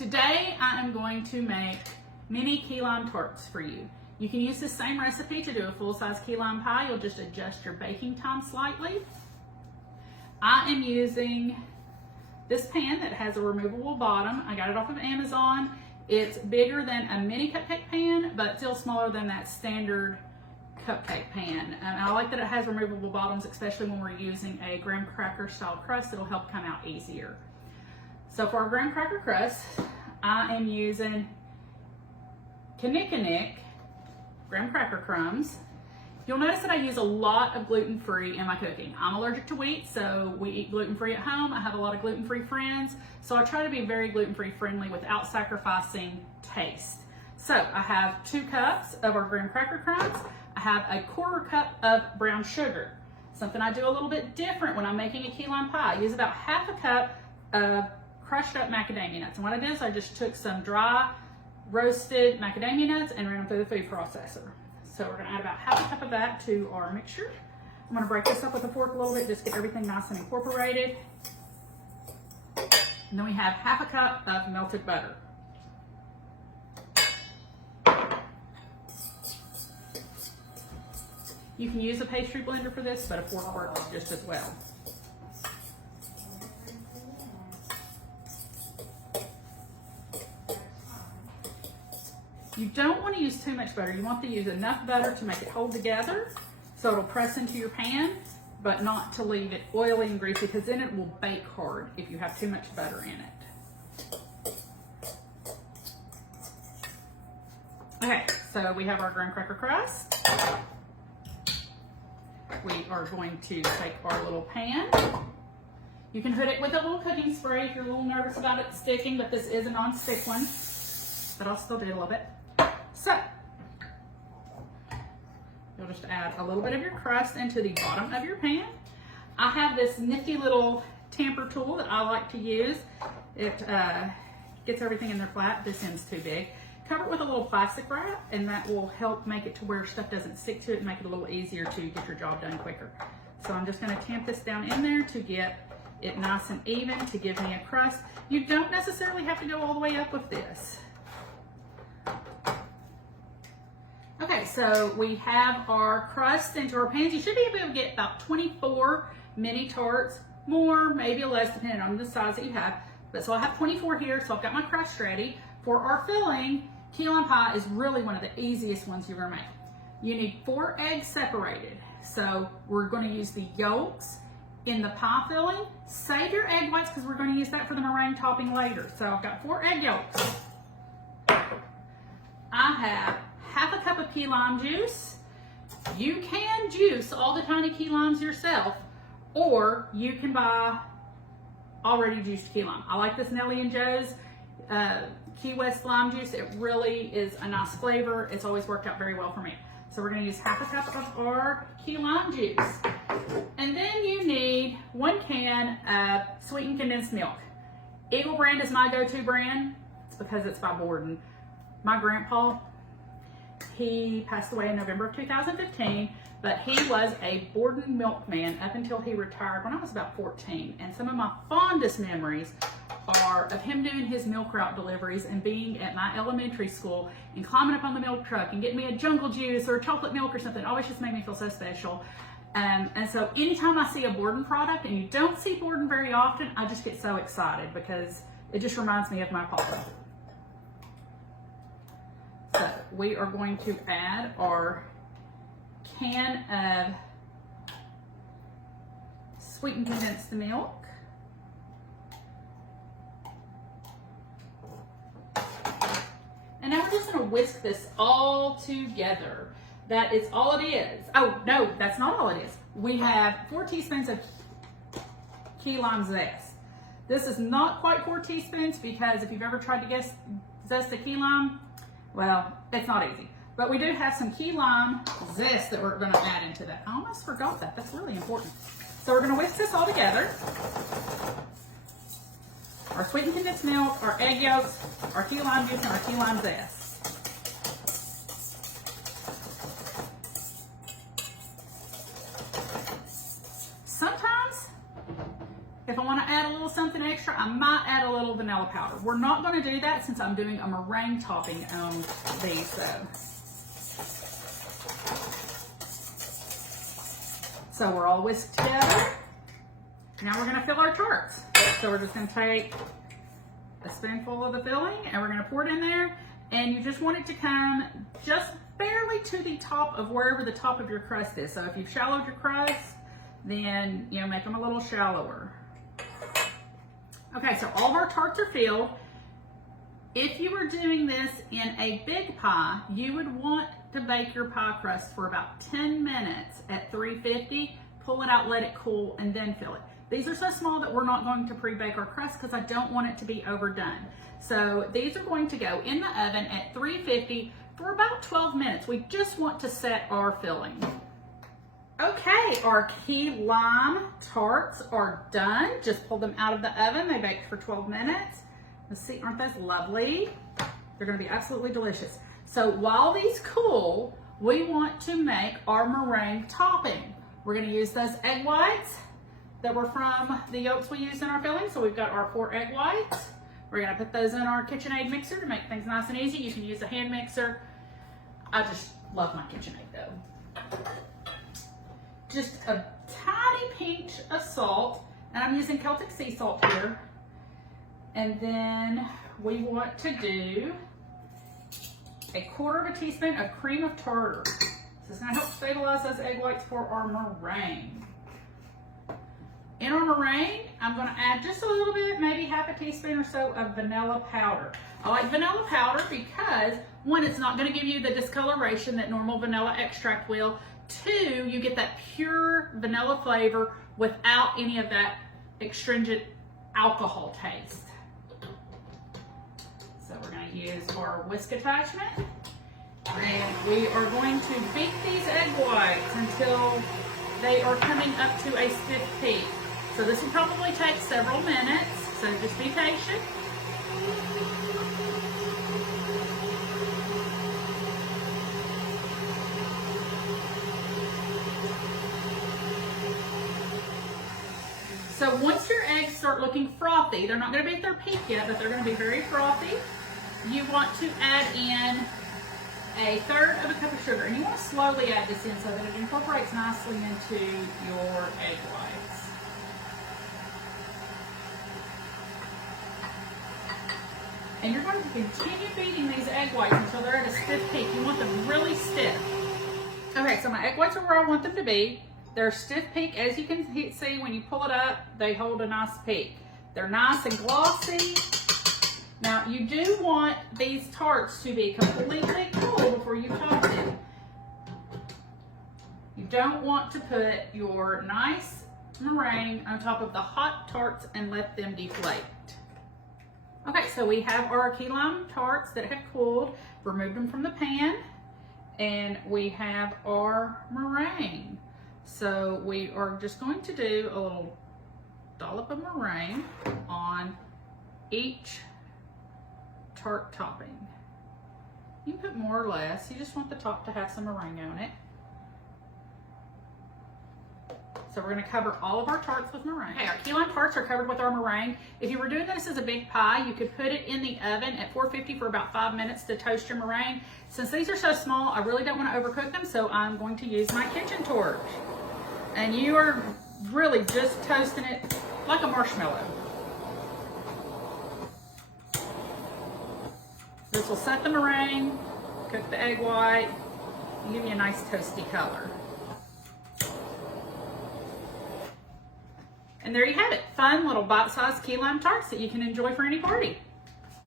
Today I am going to make mini key lime tarts for you. You can use the same recipe to do a full-size key lime pie. You'll just adjust your baking time slightly. I am using this pan that has a removable bottom. I got it off of Amazon. It's bigger than a mini cupcake pan, but still smaller than that standard cupcake pan. I like that it has removable bottoms, especially when we're using a graham cracker style crust. It'll help come out easier. So for our graham cracker crust, I am using Kinnikinnick graham cracker crumbs. You'll notice that I use a lot of gluten-free in my cooking. I'm allergic to wheat, so we eat gluten-free at home. I have a lot of gluten-free friends, so I try to be very gluten-free friendly without sacrificing taste. So I have 2 cups of our graham cracker crumbs. I have a 1/4 cup of brown sugar. Something I do a little bit different when I'm making a key lime pie. I use about 1/2 cup of crushed up macadamia nuts. And what I did is I just took some dry roasted macadamia nuts and ran them through the food processor. So we're gonna add about 1/2 cup of that to our mixture. I'm gonna break this up with a fork a little bit, just get everything nice and incorporated. And then we have 1/2 cup of melted butter. You can use a pastry blender for this, but a fork works just as well. You don't want to use too much butter. You want to use enough butter to make it hold together so it'll press into your pan, but not to leave it oily and greasy, because then it will bake hard if you have too much butter in it. Okay, so we have our graham cracker crust. We are going to take our little pan. You can hood it with a little cooking spray if you're a little nervous about it sticking, but this is a non-stick one, but I'll still do it a little bit. So, you'll just add a little bit of your crust into the bottom of your pan. I have this nifty little tamper tool that I like to use. It gets everything in there flat. This end's too big. Cover it with a little plastic wrap, and that will help make it to where stuff doesn't stick to it and make it a little easier to get your job done quicker. So I'm just going to tamp this down in there to get it nice and even, to give me a crust. You don't necessarily have to go all the way up with this. Okay, so we have our crust into our pans. You should be able to get about 24 mini tarts, more, maybe less, depending on the size that you have. But so I have 24 here, so I've got my crust ready. For our filling, key lime pie is really one of the easiest ones you're gonna make. You need 4 eggs separated. So we're gonna use the yolks in the pie filling. Save your egg whites, because we're gonna use that for the meringue topping later. So I've got 4 egg yolks. I have 1/2 cup of key lime juice. You can juice all the tiny key limes yourself, or you can buy already juiced key lime. I like this Nellie and Joe's Key West lime juice. It really is a nice flavor. It's always worked out very well for me. So we're going to use 1/2 cup of our key lime juice. And then you need 1 can of sweetened condensed milk. Eagle brand is my go-to brand. It's because it's by Borden. My grandpa, he passed away in November of 2015, but he was a Borden milkman up until he retired when I was about 14. And some of my fondest memories are of him doing his milk route deliveries and being at my elementary school and climbing up on the milk truck and getting me a jungle juice or a chocolate milk or something. It always just made me feel so special. And so anytime I see a Borden product, and you don't see Borden very often, I just get so excited because it just reminds me of my papa. So we are going to add our can of sweetened condensed milk. And now we're just going to whisk this all together. That is all it is. Oh, no, that's not all it is. We have 4 teaspoons of key lime zest. This is not quite 4 teaspoons because if you've ever tried to zest a key lime, well, it's not easy. But we do have some key lime zest that we're going to add into that. I almost forgot that. That's really important. So we're going to whisk this all together. Our sweetened condensed milk, our egg yolks, our key lime juice, and our key lime zest. Sometimes, if I want to add a little something extra, I might add a little little vanilla powder. We're not going to do that since I'm doing a meringue topping on these though. So we're all whisked together. Now we're going to fill our tarts. So we're just going to take a spoonful of the filling and we're going to pour it in there. And you just want it to come just barely to the top of wherever the top of your crust is. So if you've shallowed your crust, then make them a little shallower. Okay, so all of our tarts are filled. If you were doing this in a big pie, you would want to bake your pie crust for about 10 minutes at 350, pull it out, let it cool, and then fill it. These are so small that we're not going to pre-bake our crust because I don't want it to be overdone. So these are going to go in the oven at 350 for about 12 minutes. We just want to set our filling. Okay, our key lime tarts are done. Just pulled them out of the oven. They baked for 12 minutes. Let's see, aren't those lovely? They're gonna be absolutely delicious. So while these cool, we want to make our meringue topping. We're gonna use those egg whites that were from the yolks we used in our filling. So we've got our 4 egg whites. We're gonna put those in our KitchenAid mixer to make things nice and easy. You can use a hand mixer. I just love my KitchenAid though. Just a tiny pinch of salt, and I'm using Celtic sea salt here. And then we want to do a 1/4 teaspoon of cream of tartar. This is gonna help stabilize those egg whites for our meringue. In our meringue, I'm gonna add just a little bit, maybe 1/2 teaspoon or so of vanilla powder. I like vanilla powder because 1, it's not gonna give you the discoloration that normal vanilla extract will. 2, you get that pure vanilla flavor without any of that astringent alcohol taste. So we're gonna use our whisk attachment. And we are going to beat these egg whites until they are coming up to a stiff peak. So this will probably take several minutes, so just be patient. So once your eggs start looking frothy, they're not going to be at their peak yet, but they're going to be very frothy. You want to add in a 1/3 of a cup of sugar, and you want to slowly add this in so that it incorporates nicely into your egg whites. And you're going to continue beating these egg whites until they're at a stiff peak. You want them really stiff. Okay, so my egg whites are where I want them to be. They're stiff peak. As you can see, when you pull it up, they hold a nice peak. They're nice and glossy. Now, you do want these tarts to be completely cool before you top them. You don't want to put your nice meringue on top of the hot tarts and let them deflate. Okay, so we have our key lime tarts that have cooled. Removed them from the pan. And we have our meringue. So we are just going to do a little dollop of meringue on each tart topping. You can put more or less. You just want the top to have some meringue on it. So we're going to cover all of our tarts with meringue. Okay, our key lime tarts are covered with our meringue. If you were doing this as a big pie, you could put it in the oven at 450 for about 5 minutes to toast your meringue. Since these are so small, I really don't want to overcook them, so I'm going to use my kitchen torch. And you are really just toasting it like a marshmallow. This will set the meringue, cook the egg white, and give you a nice toasty color. And there you have it, fun little bite-sized key lime tarts that you can enjoy for any party.